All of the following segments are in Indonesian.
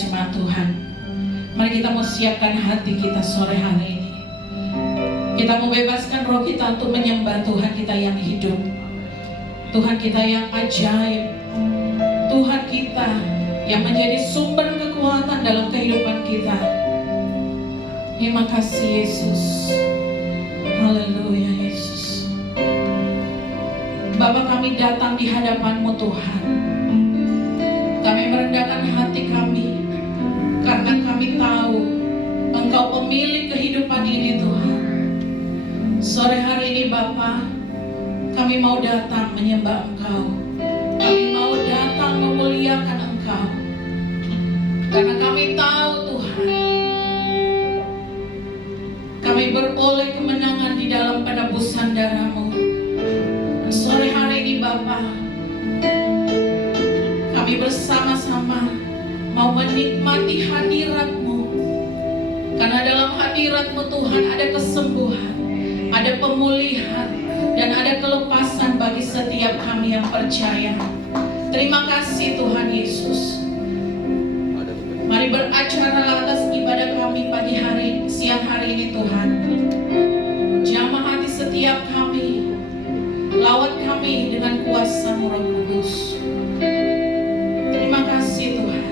jemaat Tuhan, mari kita mau siapkan hati kita sore hari ini. Kita mau bebaskan roh kita untuk menyembah Tuhan kita yang hidup, Tuhan kita yang ajaib, Tuhan kita yang menjadi sumber kekuatan dalam kehidupan kita. Terima kasih Yesus. Haleluya Yesus. Bapa, kami datang di hadapan-Mu Tuhan. Kami merendahkan hati kami karena kami tahu Engkau pemilik kehidupan ini Tuhan. Sore hari ini Bapa, kami mau datang menyembah Engkau. Kami mau datang memuliakan Engkau. Karena kami tahu Tuhan, kami beroleh kemenangan di dalam penebusan darah-Mu. Sore hari ini Bapa, kami bersama-sama mau menikmati hadirat-Mu. Karena dalam hadirat-Mu Tuhan ada kesembuhan, ada pemulihan, dan ada kelepasan bagi setiap kami yang percaya. Terima kasih Tuhan Yesus. Mari beracara atas ibadah kami pagi hari, siang hari ini Tuhan. Jamah hati setiap kami, lawat kami dengan kuasa-Mu Roh Kudus. Terima kasih Tuhan.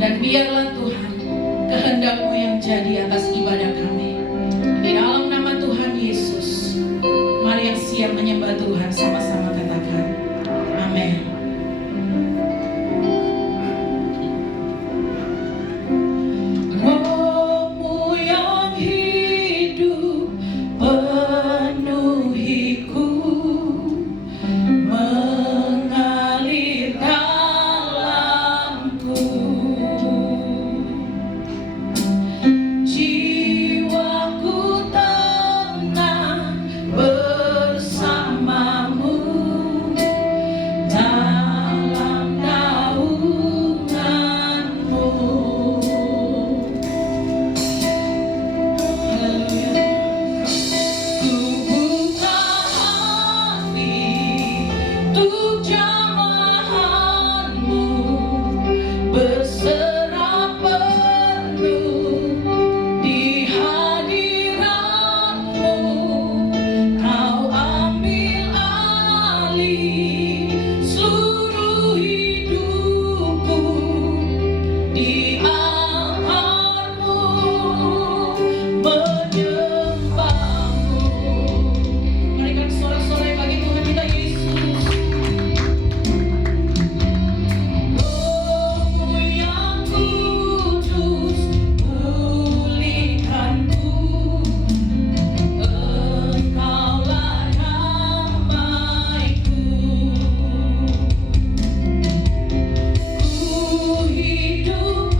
Dan biarlah Tuhan kehendak-Mu yang jadi atas ibadah kami. Di dalam nama Tuhan Yesus, mari yang siap menyembah Tuhan sama-sama katakan amin. Roh-Mu yang hidup penuhiku, mengalir dalamku. Jiwaku tenang bersama-Mu dalam naungan-Mu. Haleluya. Ku buka hati untuk jamahan-Mu, berserah penuh di hadirat-Mu. Kau ambil alih seluruh hidupku di altar-Mu, menyembah-Mu. Mari kan sorak-sorai bagi Tuhan kita Yesus. Roh-Mu yang kudus pulihkanku, Engkaulah damaiku. Ku hidup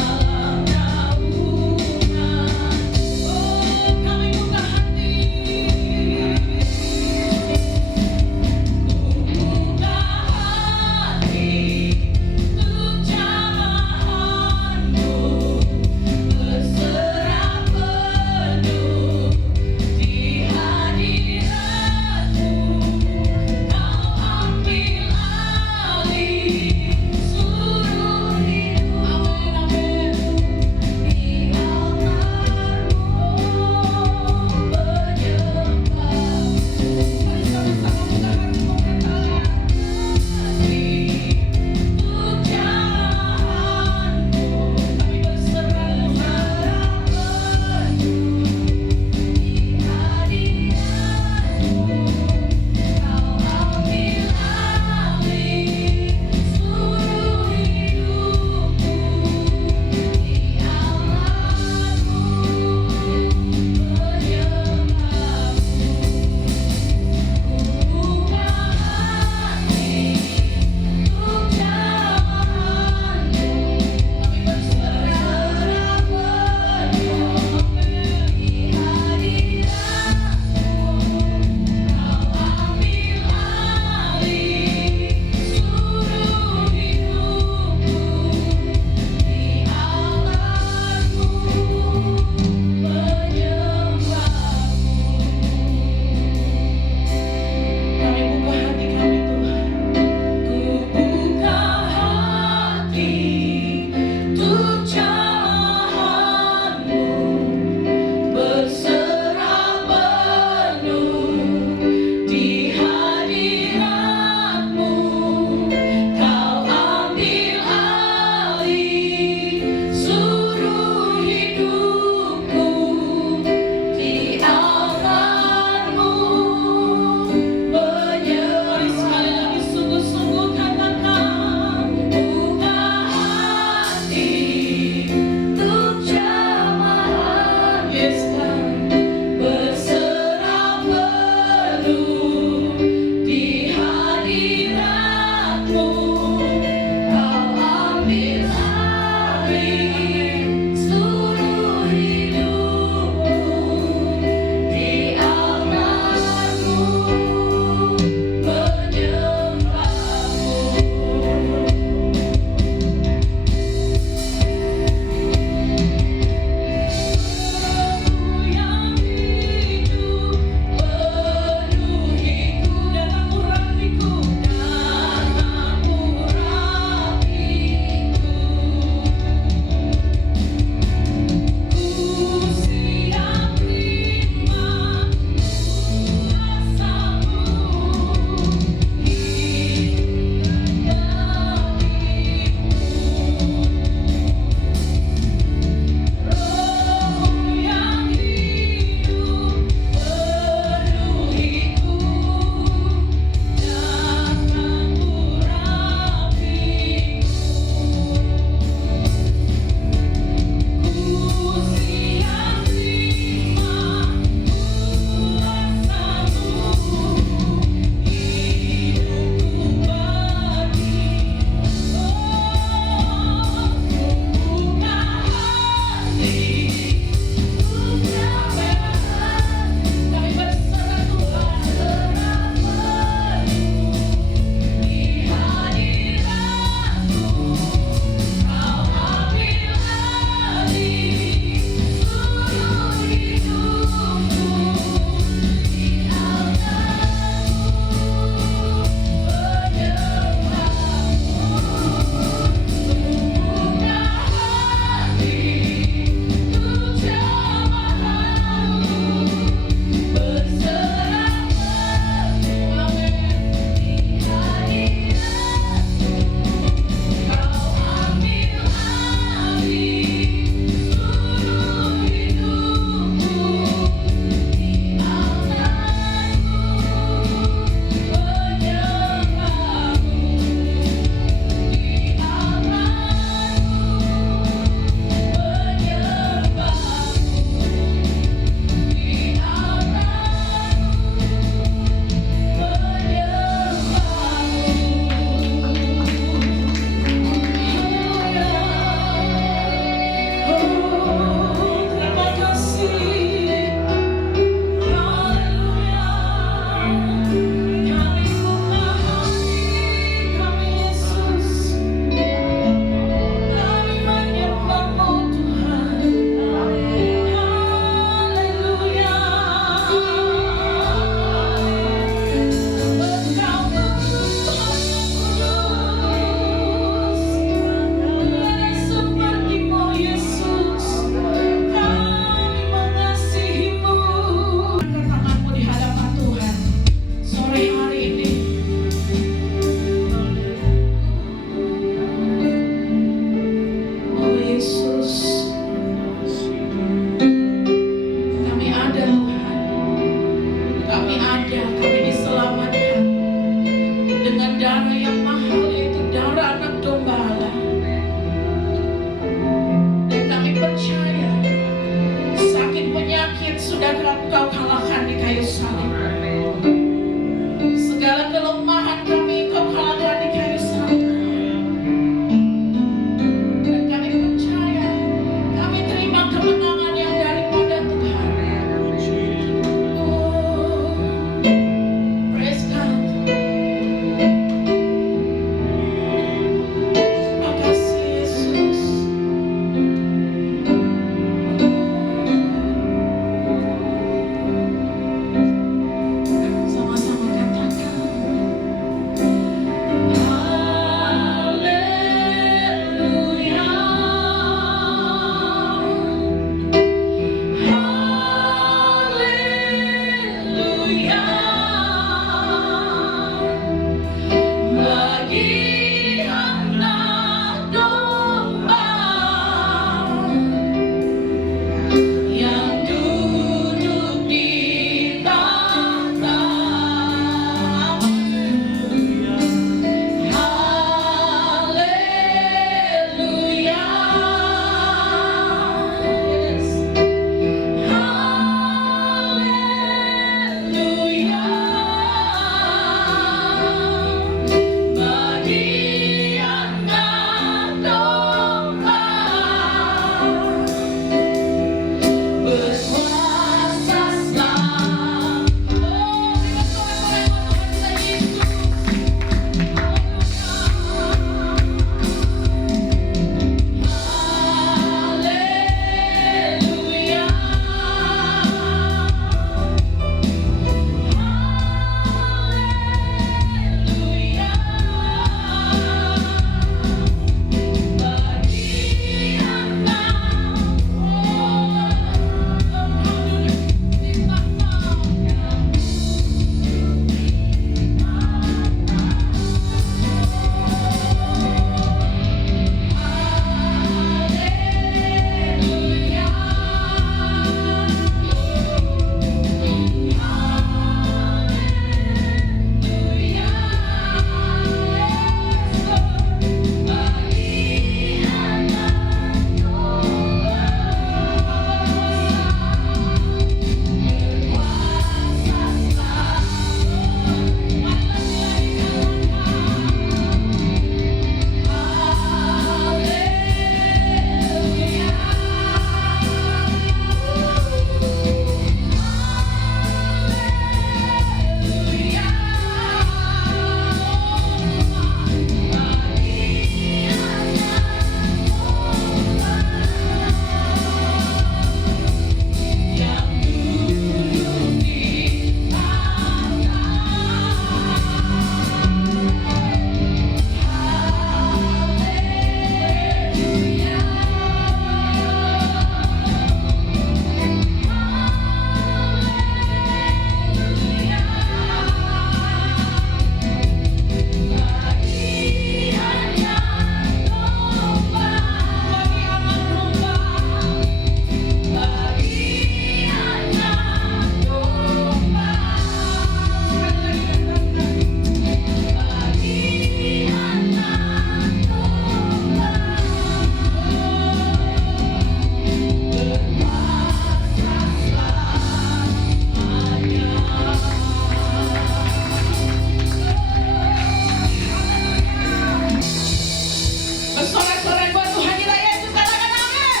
bersorak-sorai buat Tuhan kita Yesus, katakan amin.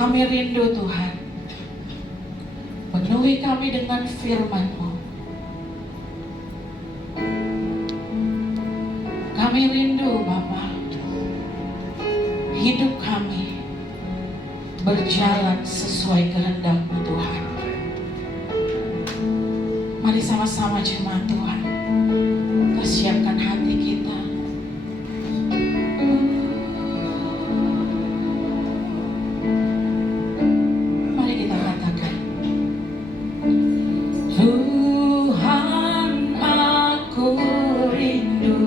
Kami rindu Tuhan, penuhi kami dengan firman-Mu. Kami rindu Bapa, hidup kami berjalan sesuai kehendak-Mu Tuhan. Mari sama-sama jemaat Tuhan, persiapkan hati kita. Mari kita katakan, Tuhan aku rindu,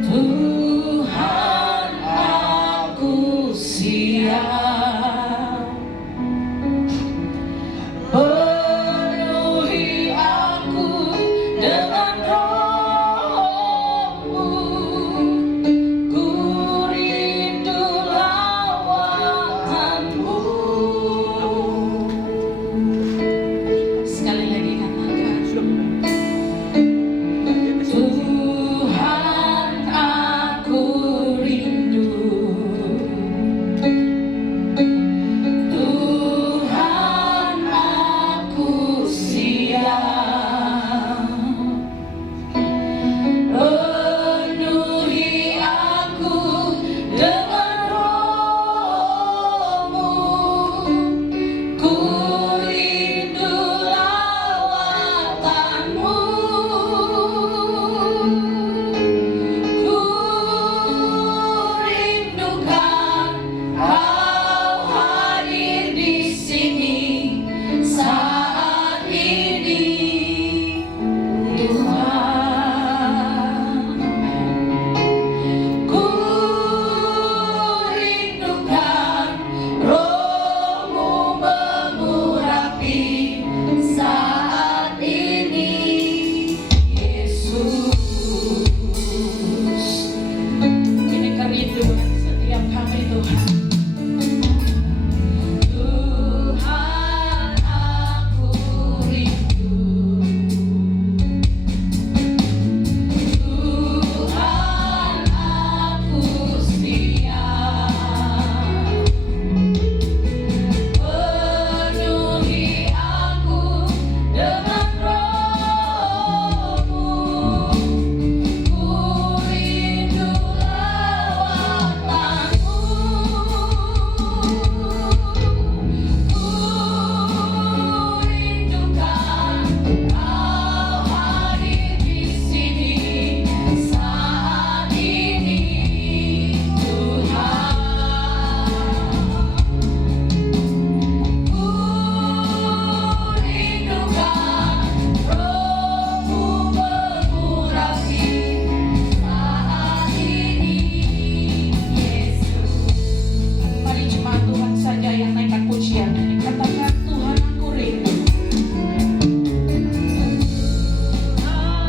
Tuhan aku siap, penuhi aku dengan roh-Mu, ku rindu lawatan-Mu. Sekali lagi katakan, Tuhan aku rindu, Tuhan aku siap, penuhi aku dengan roh-Mu, ku rindu lawatan-Mu, ku rindukan Kau hadir di sini saat ini, Tuhan. Ku rindukan Roh-Mu mengurapi saat ini, Yesus. Ini kerinduan setiap kami, Tuhan. Tuhan aku rindu, Tuhan aku siap, penuhi aku dengan roh-Mu, ku rindu lawatan-Mu, ku rindukan Kau hadir di sini saat ini, Tuhan. Ku rindukan Roh-Mu mengurapi saat ini, Yesus. Mari jemaat Tuhan saja yang naikkan pujian ini, katakan, Tuhan aku rindu. Amin.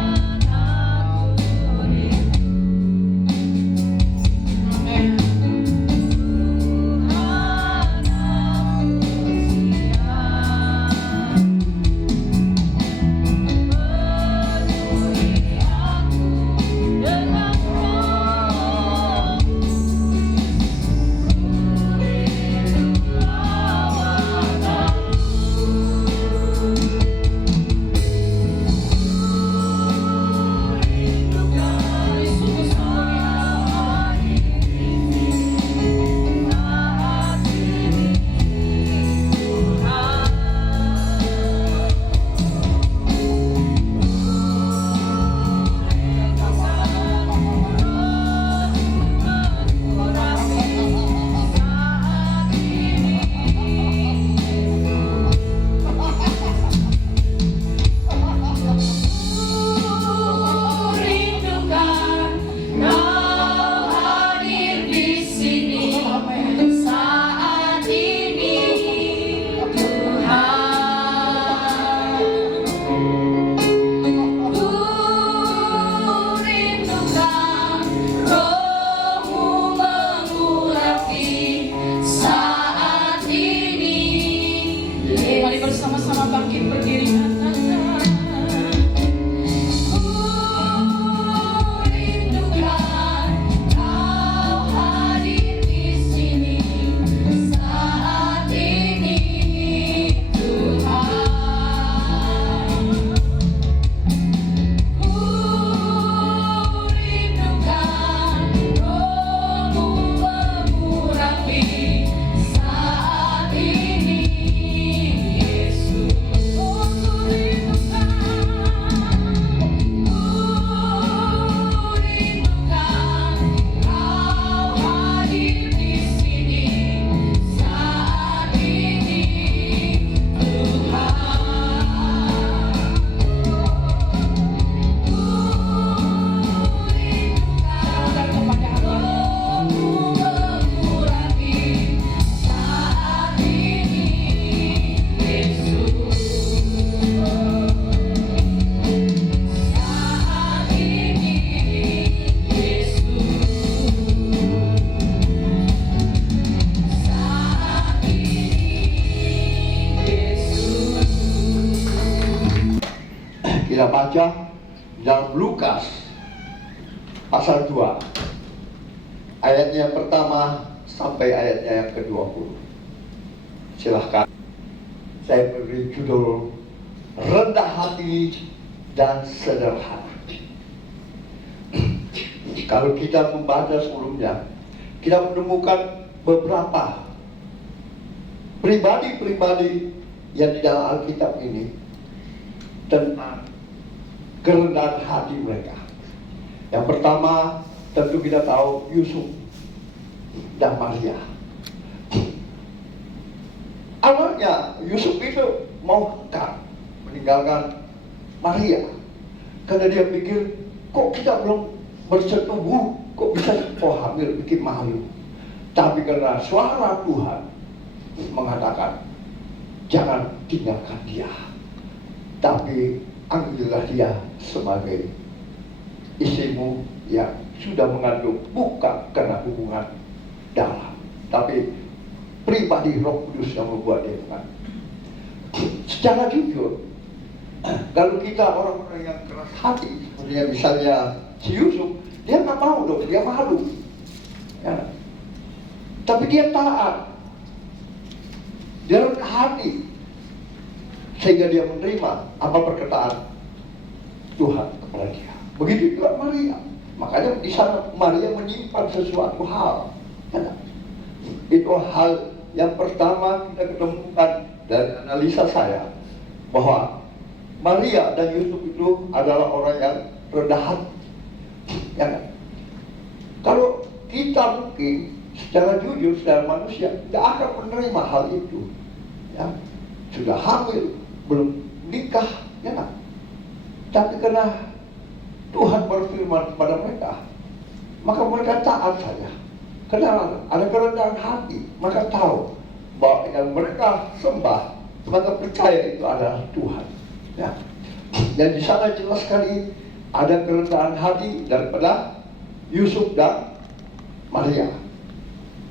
Yesus. Kita baca dalam Lukas pasal 2, ayatnya yang pertama sampai ayatnya yang ke-20. Silahkan. Saya beri judul rendah hati dan sederhana. Kalau kita membaca sebelumnya, kita menemukan beberapa pribadi-pribadi yang di dalam Alkitab ini tentang kerendahan hati mereka. Yang pertama tentu kita tahu Yusuf dan Maria. Awalnya Yusuf itu mau meninggalkan Maria karena dia pikir, kok kita belum bersetubuh, kok bisa hamil, bikin malu. Tapi karena suara Tuhan mengatakan, jangan tinggalkan dia, tapi ambillah dia sebagai istrimu yang sudah mengandung, bukan karena hubungan dalam, tapi pribadi Roh Kudus yang membuat dia mengandung. Secara jujur, kalau kita orang-orang yang keras hati, seperti misalnya si Yusuf, dia nggak mau dong, dia malu, ya. Tapi dia taat, dia rendah hati, sehingga dia menerima apa perkataan Tuhan kepada dia. Begitu juga Maria. Makanya di sana Maria menyimpan sesuatu hal, ya. Itu hal yang pertama kita ketemukan dari analisa saya, bahwa Maria dan Yusuf itu adalah orang yang rendah hati, ya. Kalau kita mungkin secara jujur, secara manusia tidak akan menerima hal itu, ya. Sudah hamil, belum nikah, ya. Tapi karena Tuhan berfirman kepada mereka, maka mereka taat saja. Karena ada kerendahan hati, maka tahu bahwa yang mereka sembah, maka percaya itu adalah Tuhan, ya. Dan di sana jelas sekali ada kerendahan hati daripada Yusuf dan Maria.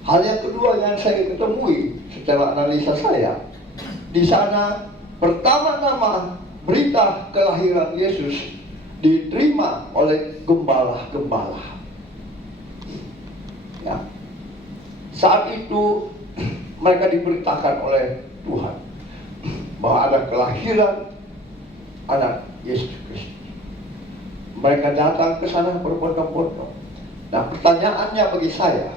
Hal yang kedua yang saya ketemui secara analisa saya, di sana pertama-tama berita kelahiran Yesus diterima oleh gembala-gembala. Ya. Saat itu mereka diberitakan oleh Tuhan bahwa ada kelahiran anak Yesus Kristus. Mereka datang ke sana berbondong-bondong. Nah, pertanyaannya bagi saya,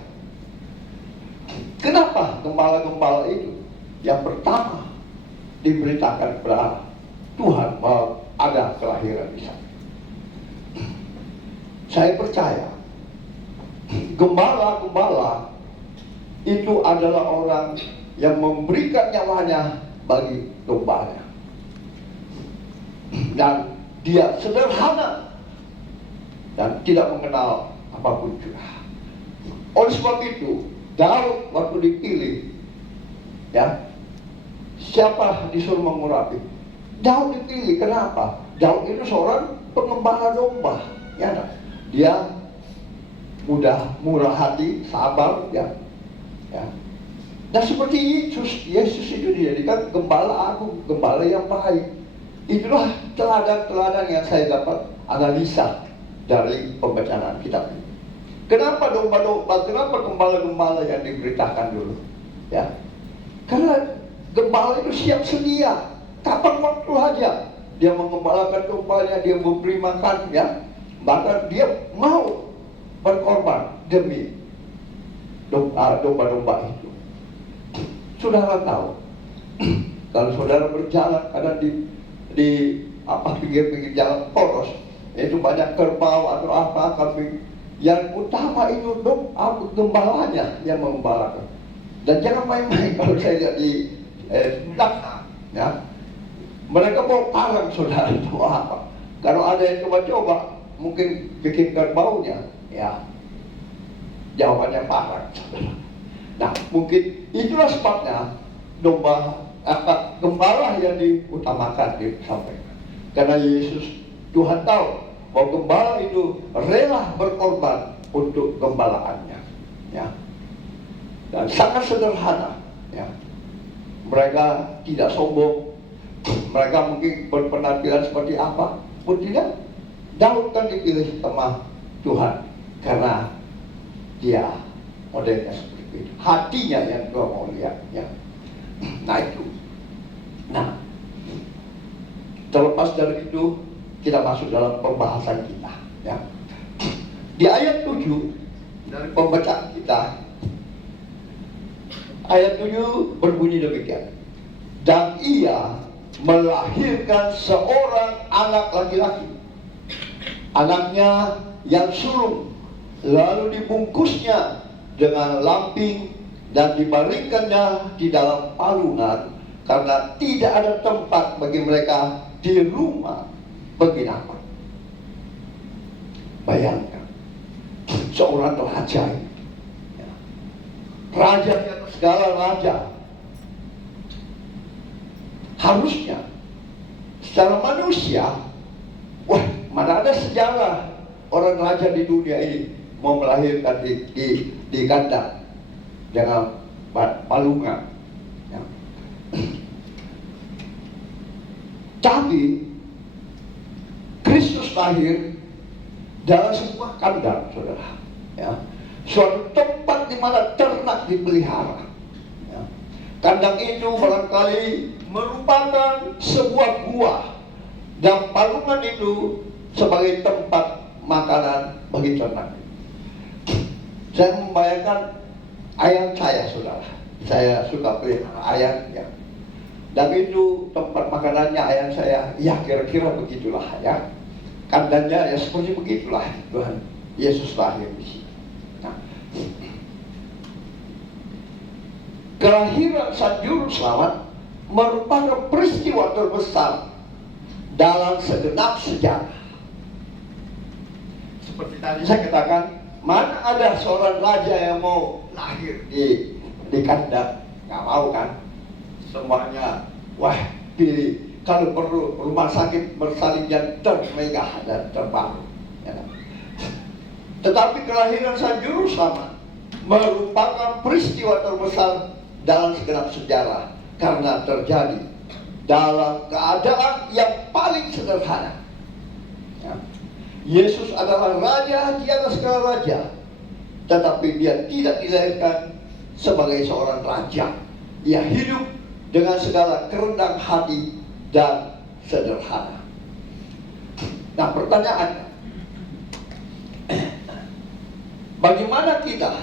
kenapa gembala-gembala itu yang pertama diberitakan kepada Tuhan bahwa ada kelahiran di sana? Saya percaya gembala-gembala itu adalah orang yang memberikan nyawanya bagi dombanya, dan dia sederhana dan tidak mengenal apapun juga. Oleh sebab itu, Daud waktu dipilih, ya, siapa disuruh mengurapi? Daud dipilih. Kenapa? Daud itu seorang pengembala domba, ya. Dia murah hati, sabar, ya. Dan seperti Yesus itu dijadikan gembala agung, gembala yang baik. Itulah teladan-teladan yang saya dapat analisa dari pembacaan kitab ini. Kenapa domba-domba, kenapa gembala-gembala yang diberitakan dulu? Ya, karena gembala itu siap sedia, kapan waktu aja dia mengembalakan dombanya, dia memberi makan, ya. Bahkan dia mau berkorban demi domba-domba itu. Saudara tahu, kalau saudara berjalan kadang di pinggir-pinggir jalan poros, itu banyak kerbau atau apa, tapi yang utama itu gembalanya yang mengembalakan. Dan jangan main-main kalau saya lihat di belakang, ya. Mereka bawa parang, saudara, itu apa? Kalau ada yang coba-coba mungkin bikin kerbaunya, ya, jawabannya parang, saudara. Nah, mungkin itulah sebabnya gembala yang diutamakan disampaikan. Karena Yesus, Tuhan tahu bahwa gembala itu rela berkorban untuk gembalaannya, ya. Dan sangat sederhana, ya. Mereka tidak sombong. Mereka mungkin berpenampilan seperti apa, Buktinya Daud kan dipilih sama Tuhan karena dia modelnya seperti itu. Hatinya yang Tuhan mau lihat ya. Nah itu. Nah, terlepas dari itu kita masuk dalam pembahasan kita ya. Di ayat 7 dari pembacaan kita, ayat 7 berbunyi demikian. Dan ia melahirkan seorang anak laki-laki, anaknya yang sulung, lalu dibungkusnya dengan lamping dan dibaringkannya di dalam palungan, karena tidak ada tempat bagi mereka di rumah penginapan. Bayangkan seorang raja, raja di atas segala raja. Harusnya secara manusia, wah, mana ada sejarah orang raja di dunia ini mau melahirkan di kandang dengan palungan ya. Tapi Kristus lahir dalam sebuah kandang, saudara ya. Suatu tempat di mana ternak dipelihara ya. Kandang itu barangkali merupakan sebuah gua, dan palungan itu sebagai tempat makanan bagi ternak. Saya membayangkan ayam saya, saudara. Saya suka pelihara ayam ya. Dan itu tempat makanannya ayam saya. Ya kira-kira begitulah ya. Kandangnya ya seperti begitulah. Tuhan Yesus lahir di sini. Nah, kelahiran Sang Juru Selamat merupakan peristiwa terbesar dalam segenap sejarah. Seperti tadi saya katakan, mana ada seorang raja yang mau lahir di kandang? Nggak mau kan? Semuanya, wah, pilih. Kalau perlu rumah sakit bersalin yang termegah dan terbaru ya. Tetapi kelahiran Sang Juru Selamat merupakan peristiwa terbesar dalam segenap sejarah, karena terjadi dalam keadaan yang paling sederhana ya. Yesus adalah raja di atas segala raja, tetapi dia tidak dilahirkan sebagai seorang raja. Dia hidup dengan segala kerendahan hati dan sederhana. Nah, pertanyaannya, bagaimana kita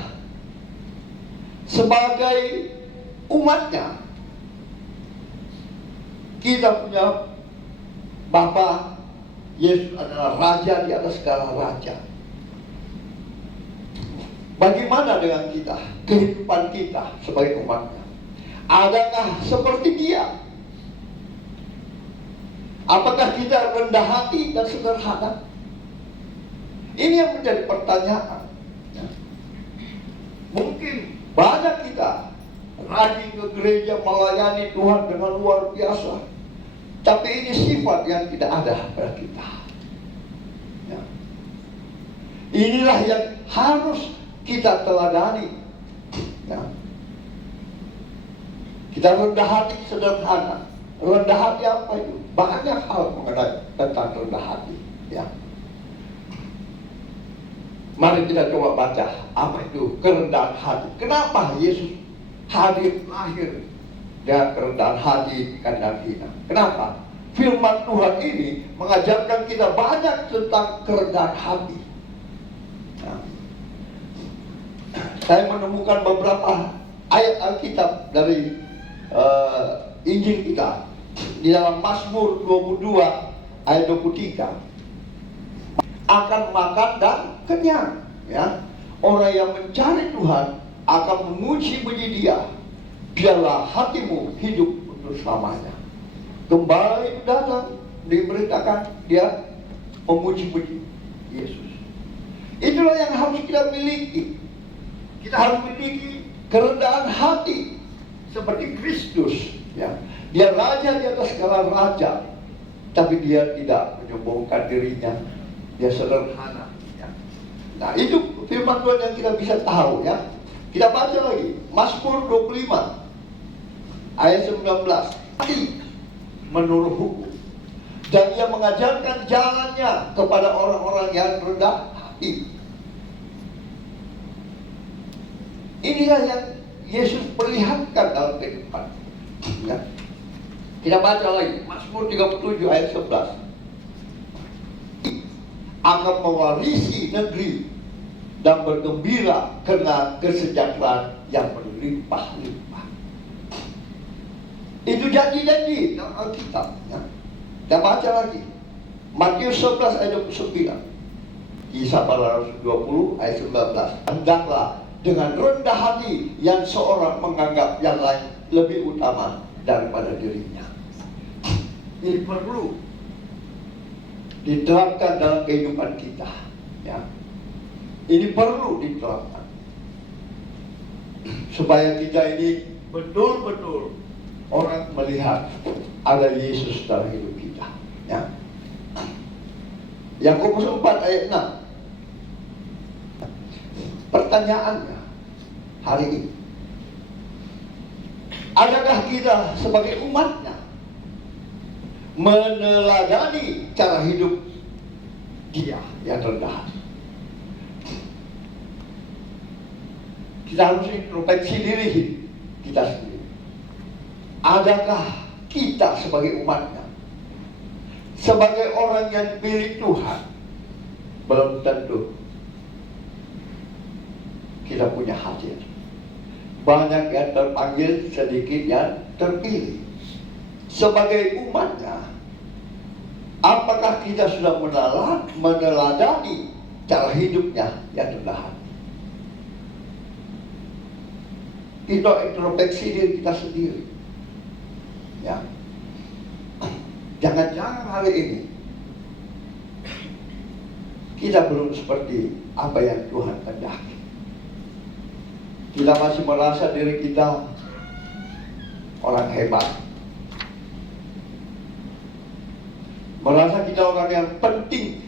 sebagai umatnya? Kita punya Bapa, Yesus adalah raja di atas segala raja. Bagaimana dengan kita, kehidupan kita sebagai umatnya? Adakah seperti dia? Apakah kita rendah hati dan sederhana? Ini yang menjadi pertanyaan. Mungkin banyak kita rajin ke gereja melayani Tuhan dengan luar biasa, tapi ini sifat yang tidak ada pada kita ya. Inilah yang harus kita teladani ya. Kita rendah hati, sederhana. Rendah hati apa itu? Banyak hal mengenai tentang rendah hati ya. Mari kita coba baca apa itu kerendahan hati. Kenapa Yesus hadir lahir dan kerendahan hati di kandang hina? Kenapa? Firman Tuhan ini mengajarkan kita banyak tentang kerendahan hati. Nah, saya menemukan beberapa ayat Alkitab dari Injil kita di dalam Mazmur 22 ayat 23. Akan makan dan kenyang ya. Orang yang mencari Tuhan akan memuji-puji Dia. Biarlah hatimu hidup untuk selamanya. Gembala itu datang, diberitakan dia memuji-puji Yesus. Itulah yang harus kita miliki. Kita harus memiliki kerendahan hati seperti Kristus ya. Dia raja di atas segala raja, tapi dia tidak menyombongkan dirinya. Dia sederhana ya. Nah, itu firman Tuhan yang kita bisa tahu ya. Kita baca lagi Mazmur 25 ayat 19. Hati menurut hukum dan ia mengajarkan jalannya kepada orang-orang yang rendah hati. Inilah yang Yesus perlihatkan dalam kehidupan. Ya. Kita baca lagi Mazmur 37 ayat 11. Akan mewarisi negeri dan bergembira karena kesejahteraan yang berlimpah-limpah. Itu janji-janji dalam Alkitab. Ya. Kita baca lagi Matius 11 ayat 29, Kisah para Rasul 20 ayat 19. Hendaklah dengan rendah hati yang seorang menganggap yang lain lebih utama daripada dirinya. Ini perlu diterapkan dalam kehidupan kita. Ya. Ini perlu diterapkan supaya kita ini betul-betul orang melihat ada Yesus dalam hidup kita. Ya. Yakobus 4 ayat 6. Pertanyaannya hari ini, adakah kita sebagai umatnya meneladani cara hidup Dia yang rendah hati? Kita harus introspeksi diri kita sendiri. Adakah kita sebagai umatnya, sebagai orang yang dipilih Tuhan? Belum tentu kita punya hasil. Banyak yang terpanggil, sedikit yang terpilih. Sebagai umatnya, apakah kita sudah meneladani cara hidupnya yang rendah hati? Kita introspeksi diri kita sendiri. Ya. Jangan-jangan hari ini kita belum seperti apa yang Tuhan kehendaki. Kita masih merasa diri kita orang hebat, merasa kita orang yang penting.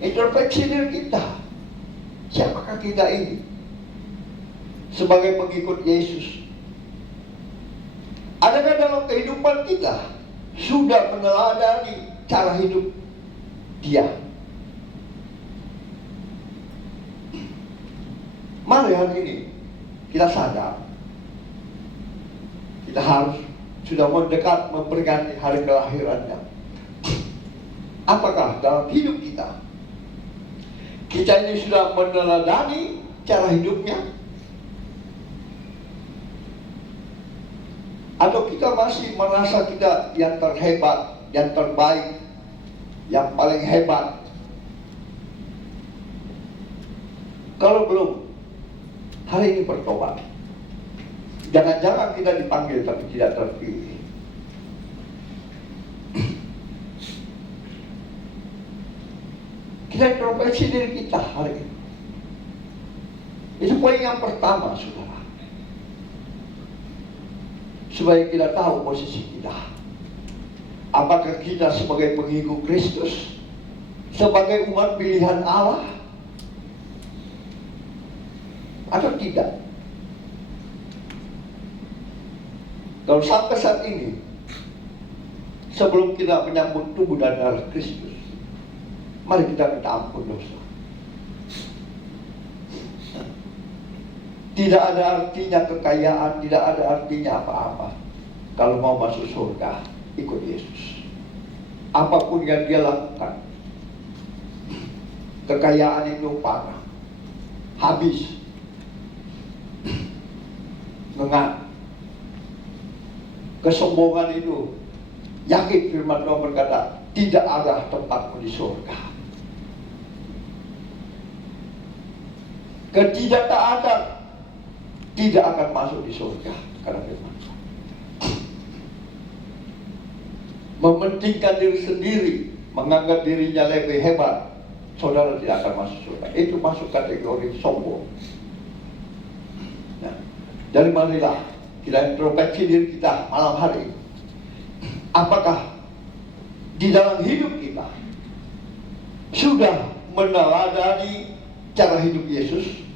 Introspeksi diri kita. Siapakah kita ini sebagai pengikut Yesus? Adakah dalam kehidupan kita sudah meneladani cara hidup Dia? Mari hari ini kita sadar kita harus sudah mendekat memperingati hari kelahirannya. Apakah dalam hidup kita ini sudah meneladani cara hidupnya? Atau kita masih merasa kita yang terhebat, yang terbaik, yang paling hebat? Kalau belum, hari ini bertobat. Jangan-jangan kita dipanggil tapi tidak terpilih. Kita introspeksi diri kita hari ini. Itu poin yang pertama, saudara. Supaya kita tahu posisi kita. Apakah kita sebagai pengikut Kristus, sebagai umat pilihan Allah, atau tidak? Kalau sampai saat ini, sebelum kita menyambut tubuh dan darah Kristus, mari kita minta ampun dosa. Tidak ada artinya kekayaan, tidak ada artinya apa-apa kalau mau masuk surga, ikut Yesus. Apapun yang Dia lakukan, kekayaan itu panah, habis, mengat. Kesombongan itu, yakin firman Tuhan berkata, tidak ada tempatmu di surga. Ketidaktaatan tidak akan masuk di surga, karena firman Tuhan. Mementingkan diri sendiri, menganggap dirinya lebih hebat, saudara tidak akan masuk surga. Itu masuk kategori sombong. Nah, dari marilah kita introspeksi diri kita malam hari ini. Apakah di dalam hidup kita sudah meneladani cara hidup Yesus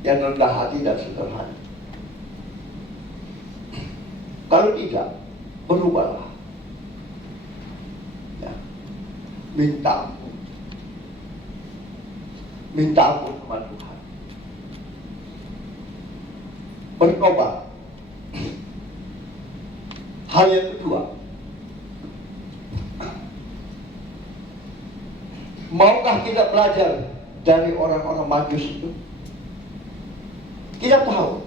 yang rendah hati dan sederhana? Kalau tidak, berubahlah. Ya. Minta ampun. Minta ampun sama Tuhan. Bertobat. Hal yang kedua, maukah kita belajar dari orang-orang Majus itu? Kita tahu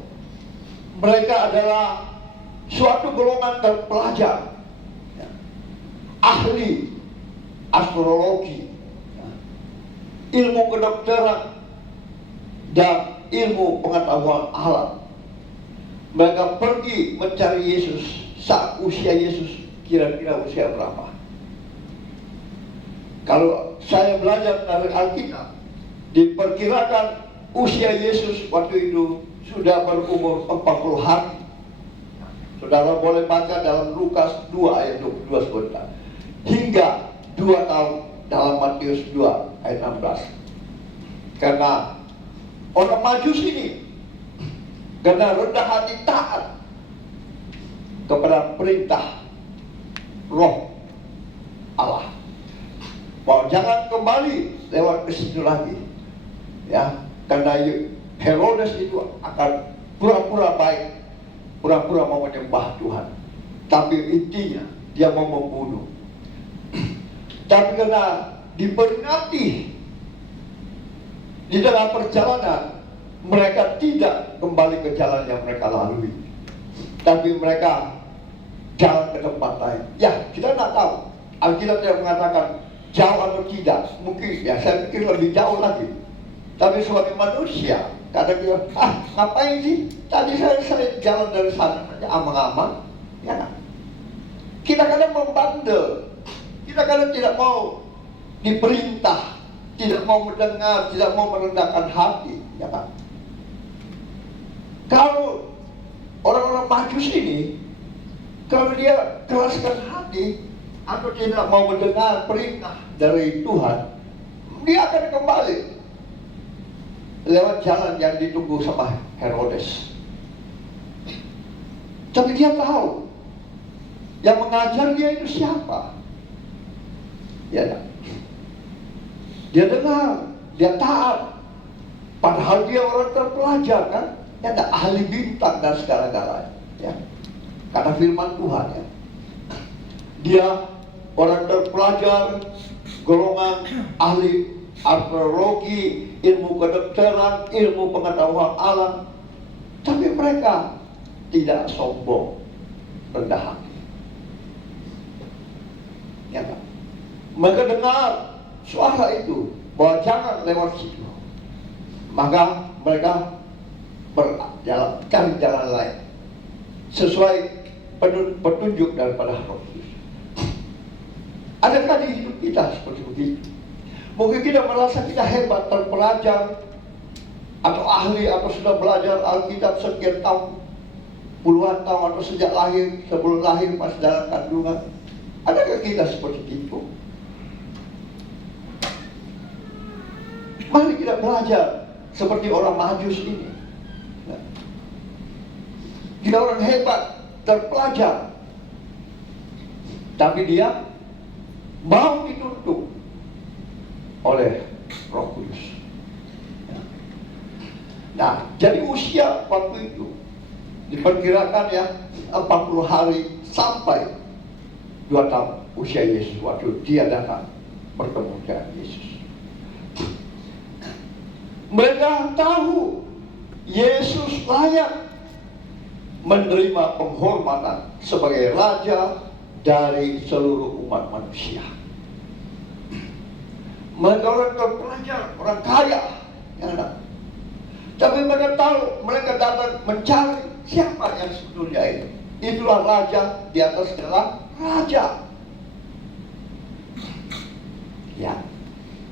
mereka adalah suatu golongan terpelajar, ya, ahli astrologi, ya, ilmu kedokteran, dan ilmu pengetahuan alam. Mereka pergi mencari Yesus saat usia Yesus kira-kira usia berapa? Kalau saya belajar dari Alkitab, diperkirakan usia Yesus waktu itu sudah berumur 40 hari. Saudara boleh baca dalam Lukas 2 ayat 22 sebentar. Hingga 2 tahun dalam Matius 2 ayat 16. Karena orang Majus ini, karena rendah hati taat kepada perintah Roh Allah, bahwa jangan kembali lewat ke situ lagi, ya, karena Herodes itu akan pura-pura baik, pura-pura mau menyembah Tuhan, tapi intinya dia mau membunuh. Tapi karena diperingati di dalam perjalanan, mereka tidak kembali ke jalan yang mereka lalui, tapi mereka jalan ke tempat lain. Ya, kita tidak tahu. Alkitab tidak mengatakan jauh atau tidak. Mungkin ya, saya pikir lebih jauh lagi. Tapi sebagai manusia, kadang dia, ngapain sih? Tadi saya jalan dari sana saja, amang-amang. Ya, kita kadang membandel. Kita kadang tidak mau diperintah, tidak mau mendengar, tidak mau merendahkan hati. Ya kan? Kalau orang-orang Majus ini, kalau dia keraskan hati atau tidak mau mendengar perintah dari Tuhan, dia akan kembali lewat jalan yang ditunggu sama Herodes. Tapi dia tahu yang mengajar dia itu siapa. Ya, dia dengar, dia taat. Padahal dia orang terpelajar kan, ya, ada ahli bintang dan segala-galanya. Ya. Kata firman Tuhan, ya, dia orang terpelajar, golongan ahli astrologi, ilmu kedokteran, ilmu pengetahuan alam, tapi mereka tidak sombong, rendah hati. Ya kan? Mereka dengar suara itu bahwa jangan lewat situ, maka mereka berjalan, cari jalan lain sesuai petunjuk daripada Roh Kudus. Adakah di hidup kita seperti begitu? Mungkin kita merasa kita hebat, terpelajar, atau ahli, atau sudah belajar Alkitab sekian tahun, puluhan tahun, atau sejak lahir, sebelum lahir, pas dalam kandungan. Adakah kita seperti itu? Mari kita belajar seperti orang Majus ini. Dia orang hebat, terpelajar, tapi dia mau dituntun oleh Roh Kudus. Nah, jadi usia waktu itu diperkirakan ya 40 hari sampai 2 tahun usia Yesus waktu dia datang bertemu dengan Yesus. Mereka tahu Yesus layak menerima penghormatan sebagai raja dari seluruh umat manusia. Mereka orang terpelajar, orang kaya, ya, tapi mereka tahu, mereka datang mencari siapa yang sebetulnya ini. Itulah raja di atas segala raja. Ya,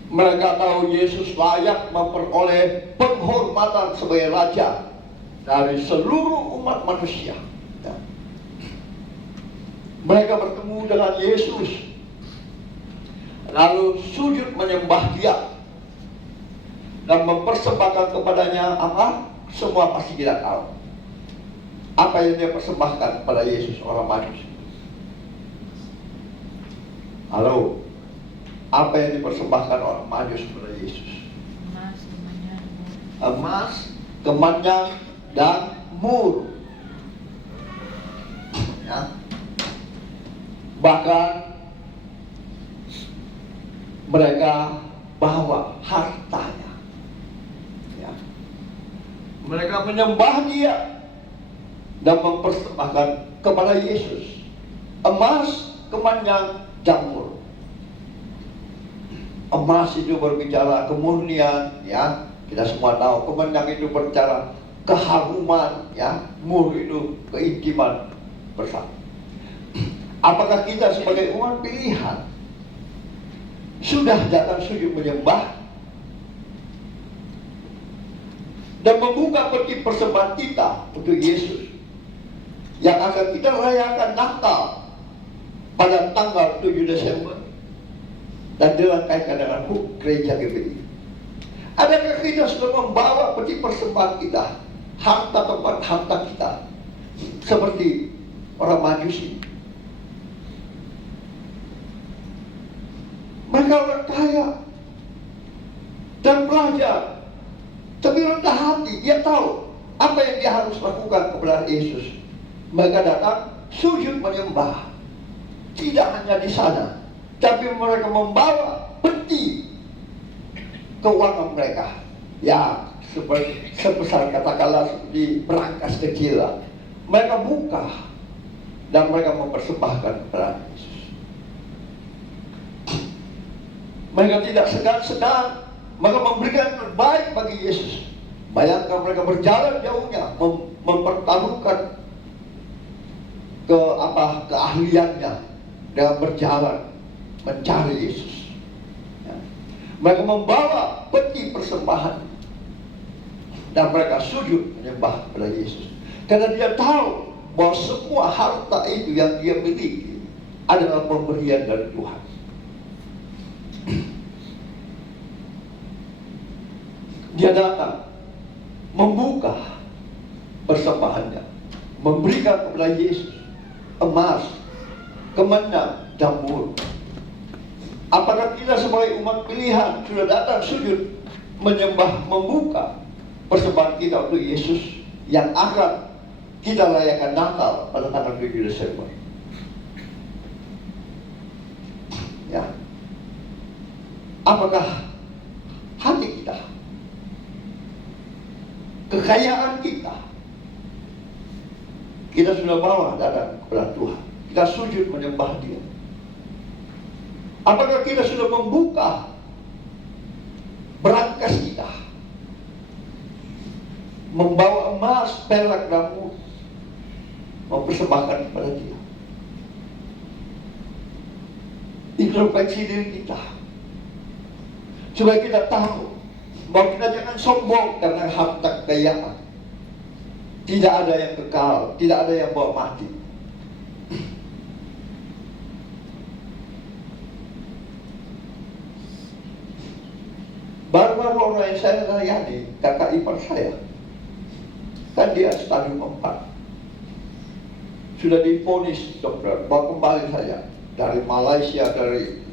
mereka tahu Yesus layak memperoleh penghormatan sebagai raja dari seluruh umat manusia. Ya. Mereka bertemu dengan Yesus, lalu sujud menyembah dia dan mempersembahkan kepadanya apa? Semua pasti tidak tahu. Apa yang dia persembahkan pada Yesus, orang Majus? Halo, apa yang dipersembahkan orang Majus kepada Yesus? Emas, kemenyan, dan mur. Ya. Bahkan mereka bawa hartanya. Ya. Mereka menyembah dia dan mempersembahkan kepada Yesus emas, kemenyan, jamur. Emas itu berbicara kemurnian, ya. Kita semua tahu. Kemenyan itu berbicara keharuman, ya. Mur itu keintiman bersama. Apakah kita sebagai umat pilihan sudah datang sujud menyembah dan membuka peti persembahan kita untuk Yesus yang akan kita rayakan Natal pada tanggal 7 Desember dan dirangkaikan dengan gereja GBI? Adakah kita sudah membawa peti persembahan kita, harta tempat harta kita, seperti orang Majusi? Mereka orang kaya dan belajar, tapi rendah hati. Dia tahu apa yang dia harus lakukan kepada Yesus. Mereka datang sujud menyembah. Tidak hanya di sana, tapi mereka membawa peti keuangan mereka. Ya, sebesar katakanlah seperti berangkas kecil. Mereka buka dan mereka mempersembahkan kepada Yesus. Mereka tidak segan-segan, mereka memberikan yang terbaik bagi Yesus. Bayangkan mereka berjalan jauhnya, mempertaruhkan keahliannya dengan berjalan mencari Yesus. Ya. Mereka membawa peti persembahan dan mereka sujud menyembah kepada Yesus, karena dia tahu bahwa semua harta itu yang dia miliki adalah pemberian dari Tuhan. Dia datang membuka persembahannya, memberikan kepada Yesus emas, kemenyan, dan mur. Apakah kita sebagai umat pilihan sudah datang sujud menyembah, membuka persembahan kita untuk Yesus yang akan kita rayakan Natal pada tanggal 7 Desember? Ya. Apakah hati kita, kekayaan kita sudah bawa datang kepada Tuhan? Kita sujud menyembah Dia. Apakah kita sudah membuka berangkas kita, membawa emas, perak, dan mur, mempersembahkan kepada Dia? Introspeksi diri kita, supaya kita tahu bahwa kita jangan sombong karena harta kekayaan. Tidak ada yang kekal, tidak ada yang bawa mati. Baru-baru orang yang saya layani, kakak ipar saya, kan dia stadium 4, sudah divonis dokter bahwa kembali saya dari Malaysia, dari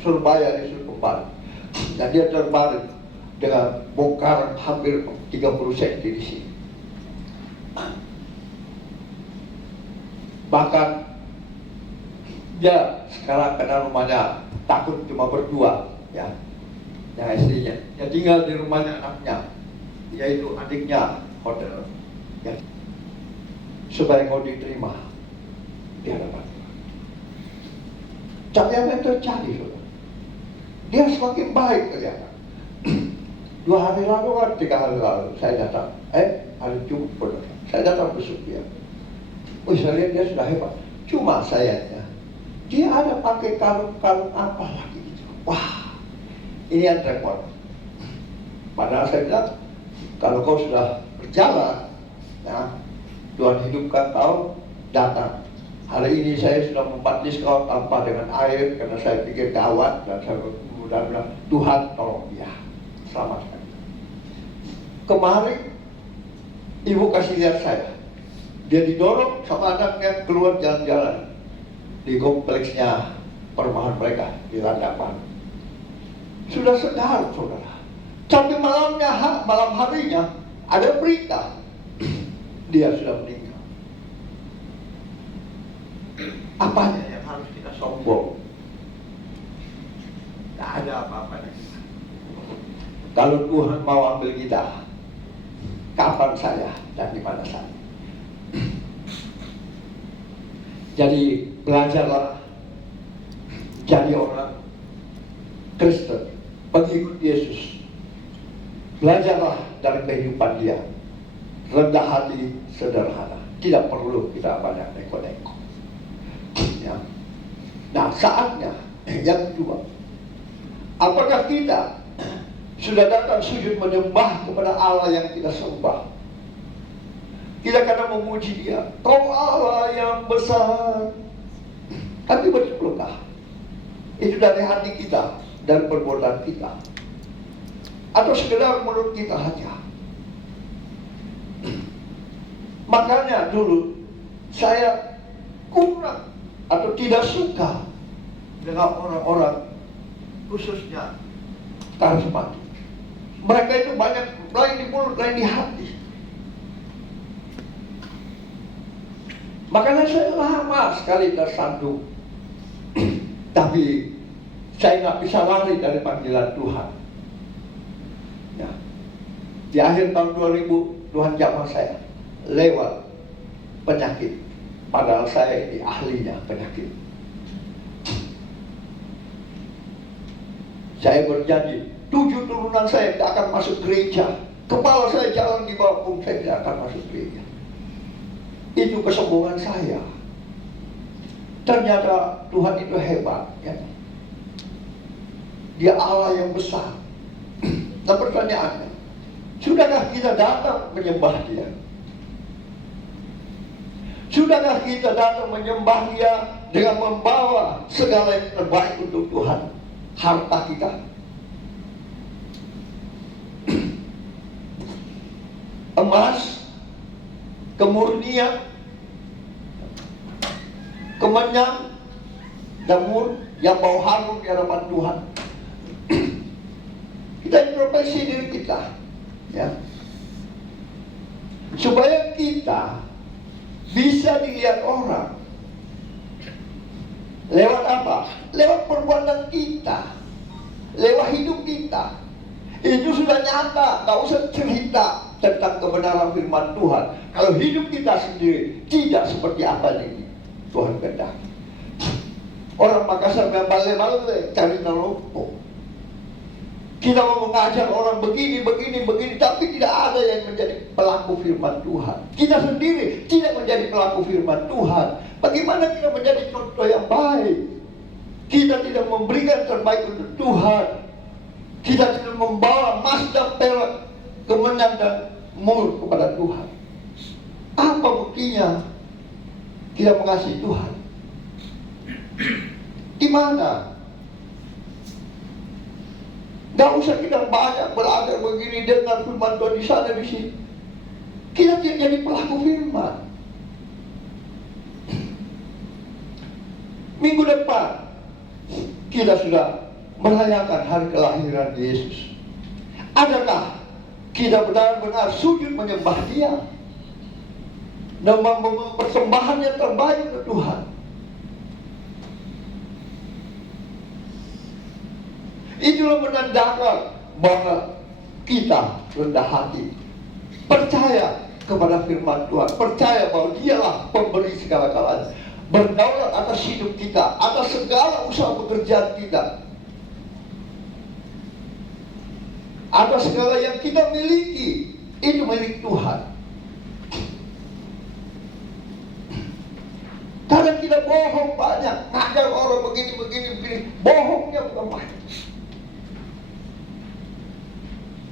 Surabaya disuruh kembali, dan dia terbaring dengan bongkaran hampir 30 cm di sini. Bahkan dia sekarang karena rumahnya takut cuma berdua, ya, yang istrinya, dia tinggal di rumahnya anaknya, yaitu adiknya hotel, ya, supaya mau diterima di hadapan Tuhan. Tapi apa yang terjadi, saudara? Dia semakin baik kelihatan. 2 hari lalu kan, 3 hari lalu saya datang, hari Jumat saya datang besok dia. Saya lihat dia sudah hebat. Cuma sayangnya dia ada pakai kalung-kalung apa lagi gitu. Wah, ini yang repot. Padahal saya bilang, kalau kau sudah berjalan, ya, Tuhan hidupkan kau, datang. Hari ini saya sudah membaptis kau tanpa dengan air, karena saya pikir gawat, dan saya mudah-mudahan Tuhan tolong dia selamatkan. Kemarin ibu kasih lihat saya Dia didorong sama anaknya keluar jalan-jalan di kompleksnya perumahan mereka di Landapan. Sudah sedar, saudara. Tapi malam harinya ada berita dia sudah meninggal. Apanya yang harus kita sombong? Tidak ada apa-apanya. Kalau Tuhan mau ambil kita, kapan saya dan di mana saya? Jadi belajarlah jadi orang Kristen, pengikut Yesus. Belajarlah dari kehidupan dia, rendah hati, sederhana. Tidak perlu kita banyak neko-neko. Ya. Nah, saatnya yang kedua, apakah kita sudah datang sujud menyembah kepada Allah yang kita sembah? Kita kadang memuji dia, Kau Allah yang besar. Tapi betulkah itu dari hati kita dan perbuatan kita? Atau sekedar mulut kita saja? Makanya dulu saya kurang atau tidak suka dengan orang-orang khususnya karismatik. Mereka itu banyak lain di mulut, lain di hati. Makanya saya lama sekali tersandung. Tapi saya nggak bisa lari dari panggilan Tuhan. Ya. Di akhir tahun 2000 Tuhan jamah saya lewat penyakit. Padahal saya ini ahlinya penyakit. Saya berjanji 7 turunan saya tidak akan masuk gereja. Kepala saya jalan di bawah pun saya tidak akan masuk gereja. Itu kesombongan saya. Ternyata Tuhan itu hebat, ya. Dia Allah yang besar. Nah, pertanyaannya, sudahkah kita datang menyembah dia? Sudahkah kita datang menyembah dia dengan membawa segala yang terbaik untuk Tuhan? Harta kita, emas, kemurnian, kemenyan, jamur yang bau harum di hadapan Tuhan. Kita introspeksi diri kita, ya, supaya kita bisa dilihat orang. Lewat apa? Lewat perbuatan kita, lewat hidup kita. Itu sudah nyata, nggak usah cerita tentang kebenaran firman Tuhan. Kalau hidup kita sendiri tidak seperti apa ini Tuhan kehendaki. Orang Makassar bale-bale cari naloppo. Kita mau mengajar orang begini, tapi tidak ada yang menjadi pelaku firman Tuhan. Kita sendiri tidak menjadi pelaku firman Tuhan. Bagaimana kita menjadi contoh yang baik? Kita tidak memberikan terbaik untuk Tuhan. Kita tidak membawa emas dan perak, kemenyan dan mur kepada Tuhan. Apa buktinya kita mengasihi Tuhan? Di mana? Gak usah kita banyak belajar begini, dengar firman Tuhan di sana di sini. Kita tidak jadi pelaku firman. Minggu depan kita sudah merayakan hari kelahiran Yesus. Adakah kita benar-benar sujud menyembah Dia dan mempersembahkan yang terbaik untuk Tuhan? Itulah menandakan bahwa kita rendah hati, percaya kepada firman Tuhan, percaya bahwa Dialah pemberi segala-galanya, berdaulat atas hidup kita, atas segala usaha pekerjaan kita, atas segala yang kita miliki. Itu milik Tuhan. Kadang kita bohong banyak, ngajar orang begini, bohongnya bukan main.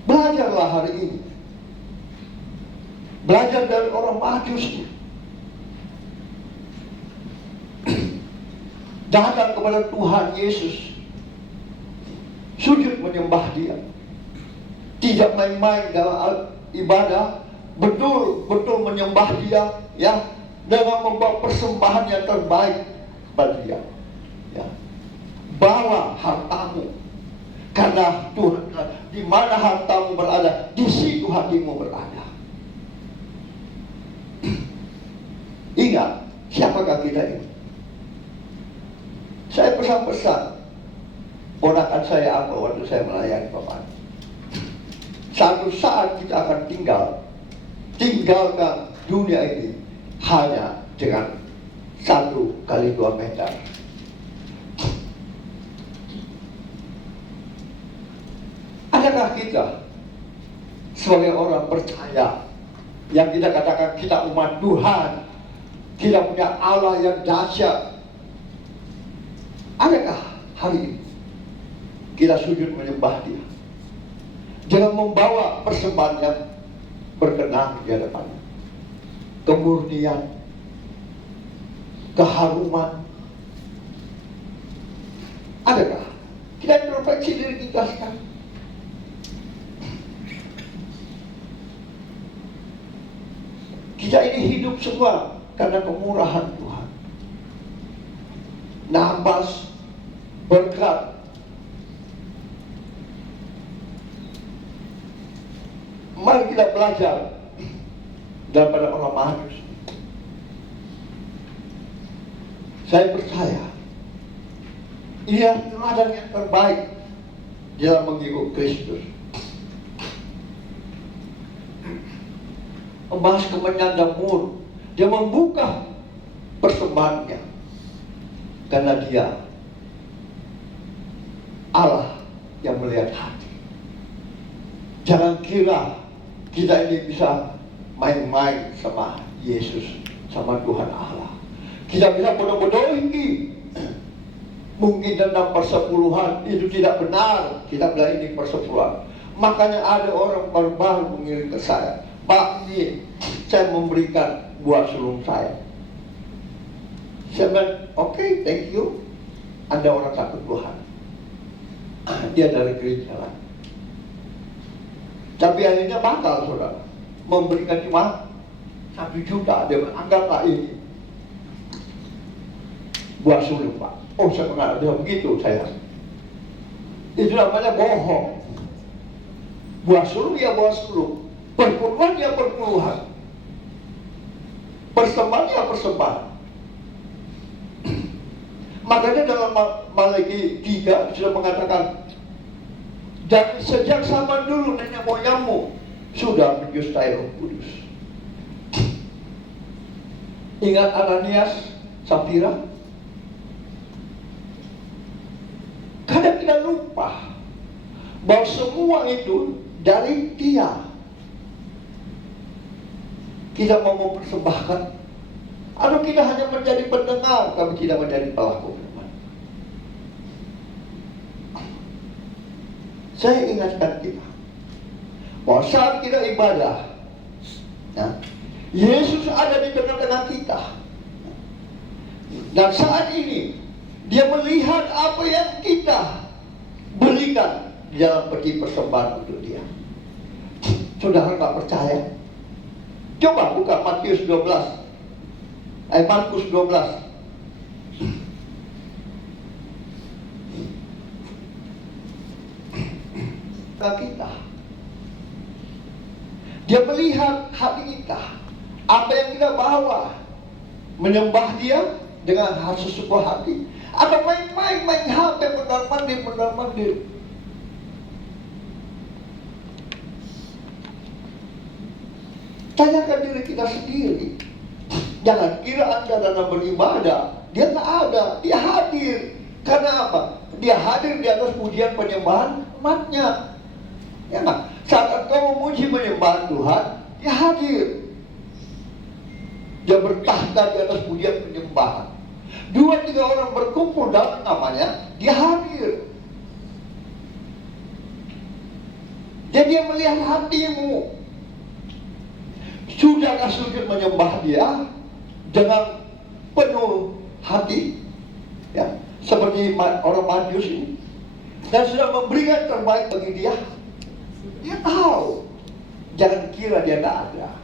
Belajarlah hari ini. Belajar dari orang Majus. Datang kepada Tuhan Yesus, sujud menyembah Dia, tidak main-main dalam ibadah, betul-betul menyembah dia, ya, dengan membawa persembahan yang terbaik kepada dia. Ya. Bawa hartamu, karena Tuhan, di mana hartamu berada, di situ hatimu berada. Ingat, siapakah kita ini? Saya pesan-pesan ponakan saya apa waktu saya melayani Bapak. Satu saat kita akan tinggalkan dunia ini hanya dengan 1x2 meter. Adakah kita sebagai orang percaya yang kita katakan kita umat Tuhan, kita punya Allah yang dahsyat, adakah hari ini kita sujud menyembah Dia dengan membawa persembahan yang berkenan di hadapannya, kemurnian, keharuman? Adakah kita introspeksi diri kita sekarang? Kita ini hidup semua karena kemurahan Tuhan. Nafas, berkat, mari kita belajar daripada orang manusia. Saya percaya ini adalah teladan yang terbaik dalam mengikut Kristus. Membahas kemenyan dan mur, dia membuka persembahannya karena dia Allah yang melihat hati. Jangan kira kita ini bisa main-main sama Yesus, sama Tuhan Allah. Kita bisa bodoh-bodohi. Mungkin tentang persepuluhan itu tidak benar. Kita bilang ini persepuluhan. Makanya ada orang baru mengirim ke saya, Pak, ini saya memberikan buah sulung saya. Saya bilang, oke, thank you. Anda orang takut Tuhan. Dia dari gereja lain. Tapi akhirnya batal, saudara. Memberikan cuma 1 juta. Dia bilang, anggaplah ini buah sulung, Pak. Oh, saya mengalah dia begitu, saya. Itu namanya bohong. Buah sulung ya buah sulung. Perpuluhan ya perpuluhan. Persembahan ya persembahan. Makanya dalam Malaki 3 sudah mengatakan, dan sejak zaman dulu nenek moyangmu sudah menyustai Roh Kudus. Ingat Ananias, Safira? Kadang kita lupa bahwa semua itu dari Dia. Kita mau mempersembahkan, atau kita hanya menjadi pendengar, tapi tidak menjadi pelaku firman. Saya ingatkan kita bahwa saat kita ibadah, ya, Yesus ada di tengah-tengah kita. Dan saat ini Dia melihat apa yang kita berikan di dalam peti persembahan untuk Dia. Saudara nggak percaya? Coba buka Matius 12, Markus 12. Kita, Dia melihat hati kita, apa yang kita bawa, menyembah Dia dengan sesuatu hati, atau main HP, mondar-mandir. Tanyakan diri kita sendiri. Jangan kira Anda dalam beribadah Dia nggak ada, Dia hadir. Karena apa? Dia hadir di atas pujian penyembahan umatnya. Ya nggak? Saat engkau memuji menyembah Tuhan, Dia hadir. Dia bertahta di atas pujian penyembahan. 2-3 orang berkumpul dalam namanya, Dia hadir. Jadi Dia melihat hatimu. Sudahkah sujud menyembah Dia dengan penuh hati, ya, seperti orang Matius ini, dan sudah memberikan terbaik bagi Dia? Dia tahu. Jangan kira Dia tak ada.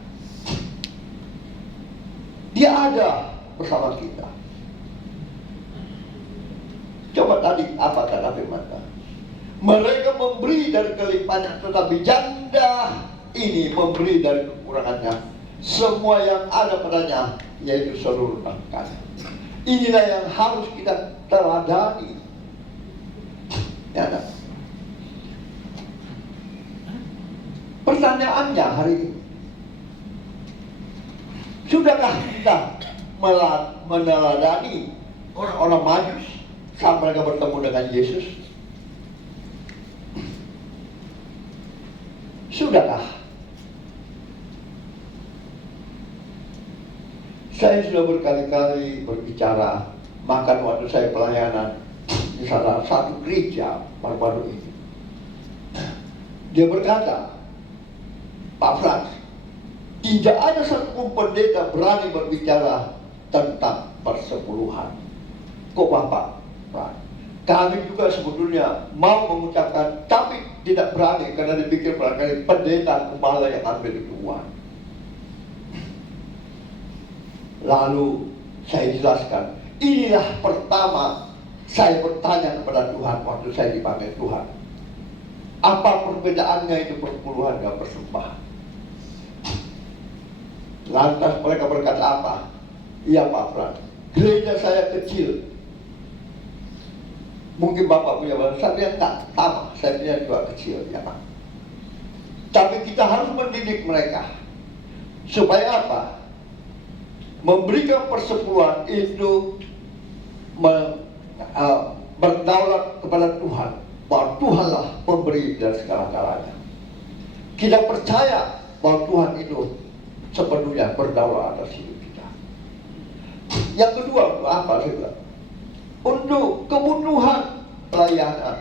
ada bersama kita. Coba tadi apa kata firman? Mereka memberi dari kelimpahannya, tetapi janda ini memberi dari kekurangannya. Semua yang ada padanya, yaitu seluruh nafkahnya. Inilah yang harus kita teladani. Ya, nah. Pertanyaannya hari ini, sudahkah kita meneladani orang-orang Majus saat mereka bertemu dengan Yesus? Sudahkah? Saya sudah berkali-kali berbicara, bahkan waktu saya pelayanan di salah satu gereja baru-baru ini. Dia berkata, Pak Frans, tidak ada satupun pendeta berani berbicara tentang persepuluhan. Kok Bapak Frans? Kami juga sebetulnya mau mengucapkan, tapi tidak berani karena dipikir barangkali pendeta kepala yang ambil itu uang. Lalu saya jelaskan, inilah pertama saya bertanya kepada Tuhan waktu saya dipanggil Tuhan. Apa perbedaannya itu persepuluhan dan persembahan? Lantas mereka berkata apa? Iya Pak Frans, gereja saya kecil. Mungkin Bapak punya bahasa, saya enggak, sama, saya punya juga kecil, ya Pak. Tapi kita harus mendidik mereka. Supaya apa? Memberikan persepuluhan itu berdaulat kepada Tuhan, bahwa Tuhanlah pemberi dari segala-galanya. Kita percaya bahwa Tuhan itu sepenuhnya berdaulat atas hidup kita. Yang kedua, untuk apa juga? Untuk kebutuhan pelayanan,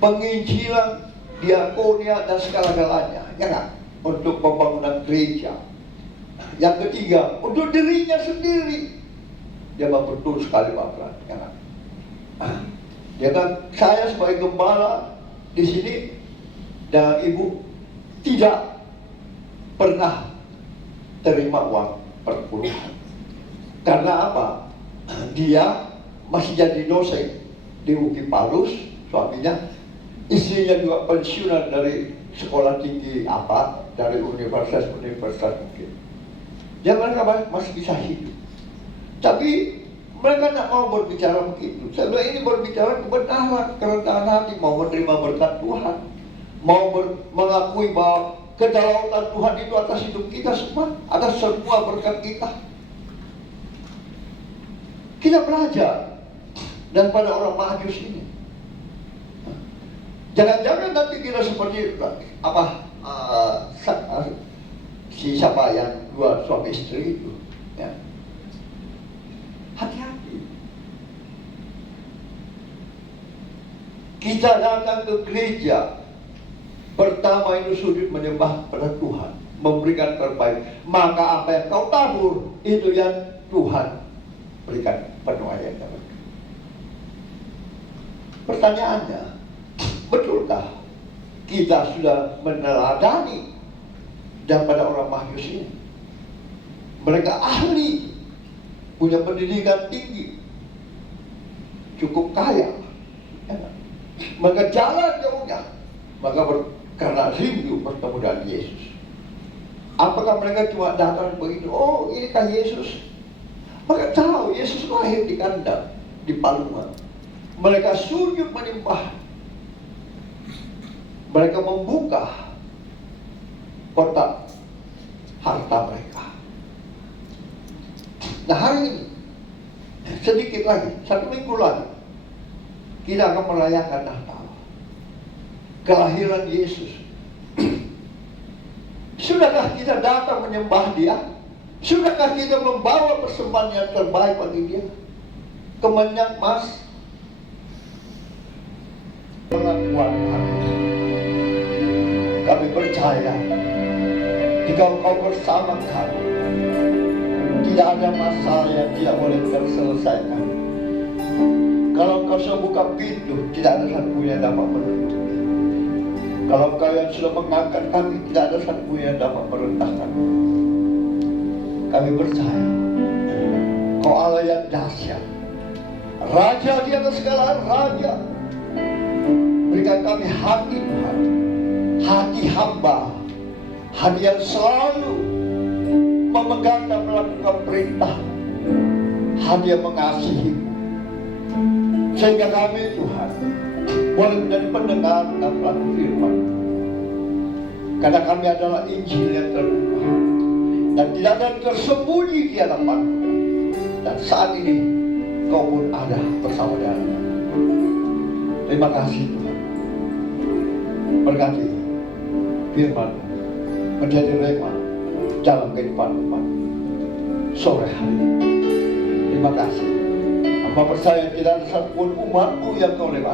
penginjilan, diakonia dan segala-galanya, ya kan? Untuk pembangunan gereja. Yang ketiga, untuk dirinya sendiri. Dia betul sekali Pak Frans, ya kan? Dia kan, saya sebagai gembala di sini dan ibu tidak pernah terima uang persepuluhan. Karena apa? Dia masih jadi dosen di UKI Palus, suaminya, istrinya juga pensiunan dari sekolah tinggi apa, dari universitas mungkin. Ya mereka masih bisa hidup. Tapi mereka tidak mau berbicara begitu. Saya bilang ini berbicara kebenaran, kerendahan hati, mau menerima berkat Tuhan, mau mengakui bahwa kedaulatan Tuhan itu atas hidup kita semua, atas semua berkat kita. Kita belajar daripada orang Majus ini. Jangan-jangan nanti kita seperti apa si siapa yang dua suami istri itu, ya. Hati-hati. Kita datang ke gereja, pertama itu sujud menyembah pada Tuhan, memberikan terbaik. Maka apa yang kau tabur, itu yang Tuhan berikan penuaian. Pertanyaannya, betulkah kita sudah meneladani daripada orang Majus ini? Mereka ahli, punya pendidikan tinggi, cukup kaya, maka jalan jauhnya, maka karena rindu bertemu dengan Yesus. Apakah mereka cuma datang begitu? Oh, ini kan Yesus. Mereka tahu Yesus lahir di kandang, di palungan. Mereka sujud menyembah. Mereka membuka kotak harta mereka. Nah hari ini, sedikit lagi, 1 minggu lagi, kita akan merayakan Natal, kelahiran Yesus. Sudahkah kita datang menyembah Dia? Sudahkah kita membawa persembahan yang terbaik bagi Dia? Kemenyan emas, pengakuan hati. Kami percaya, jika Engkau bersama kami, tidak ada masalah yang tidak boleh terselesaikan. Kalau Engkau sudah buka pintu, tidak ada satu yang dapat menutup. Kalau Engkau yang sudah mengangkat kami, tidak ada satu yang dapat merendahkan. Kami percaya Raja di atas segala raja. Berikan kami hati Tuhan, hati hamba, hati yang selalu memegang dan melakukan perintah, hati yang mengasihi, sehingga kami Tuhan boleh menjadi pendengar dan pelaku firman. Karena kami adalah Injil yang terbuka dan tidak ada yang tersembunyi di hadapan. Dan saat ini Kau pun ada bersama dengan kami. Terima kasih Tuhan. Berkati firman menjadi rema dalam kehidupan umat sore hari. Terima kasih. Hamba percaya tidak ada satupun umat-Mu yang Kau lewati.